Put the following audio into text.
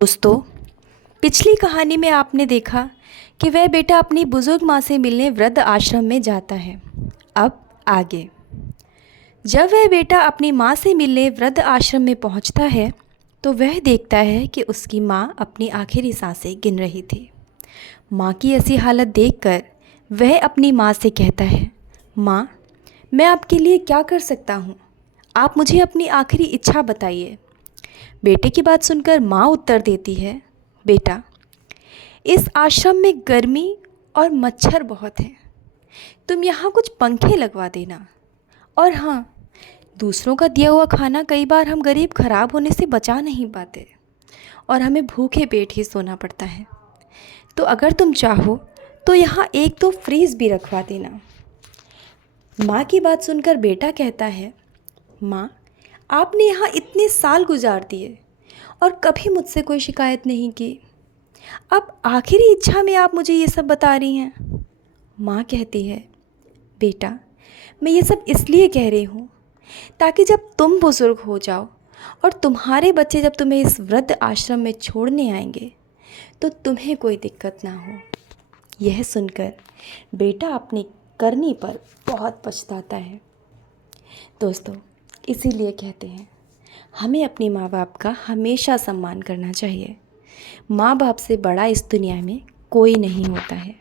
दोस्तों, पिछली कहानी में आपने देखा कि वह बेटा अपनी बुजुर्ग माँ से मिलने वृद्ध आश्रम में जाता है। अब आगे, जब वह बेटा अपनी माँ से मिलने वृद्ध आश्रम में पहुँचता है तो वह देखता है कि उसकी माँ अपनी आखिरी सांसें गिन रही थी। माँ की ऐसी हालत देखकर वह अपनी माँ से कहता है, माँ, मैं आपके लिए क्या कर सकता हूँ? आप मुझे अपनी आखिरी इच्छा बताइए। बेटे की बात सुनकर माँ उत्तर देती है, बेटा, इस आश्रम में गर्मी और मच्छर बहुत हैं। तुम यहाँ कुछ पंखे लगवा देना। और हाँ, दूसरों का दिया हुआ खाना कई बार हम गरीब खराब होने से बचा नहीं पाते और हमें भूखे पेट ही सोना पड़ता है। तो अगर तुम चाहो तो यहाँ एक दो फ्रीज भी रखवा देना। माँ की बात सुनकर बेटा कहता है, माँ, आपने यहाँ इतने साल गुजार दिए और कभी मुझसे कोई शिकायत नहीं की। अब आखिरी इच्छा में आप मुझे ये सब बता रही हैं। माँ कहती है, बेटा, मैं ये सब इसलिए कह रही हूँ ताकि जब तुम बुज़ुर्ग हो जाओ और तुम्हारे बच्चे जब तुम्हें इस वृद्ध आश्रम में छोड़ने आएंगे तो तुम्हें कोई दिक्कत ना हो। यह सुनकर बेटा अपनी करनी पर बहुत पछताता है। दोस्तों, इसीलिए कहते हैं हमें अपने माँ बाप का हमेशा सम्मान करना चाहिए। माँ बाप से बड़ा इस दुनिया में कोई नहीं होता है।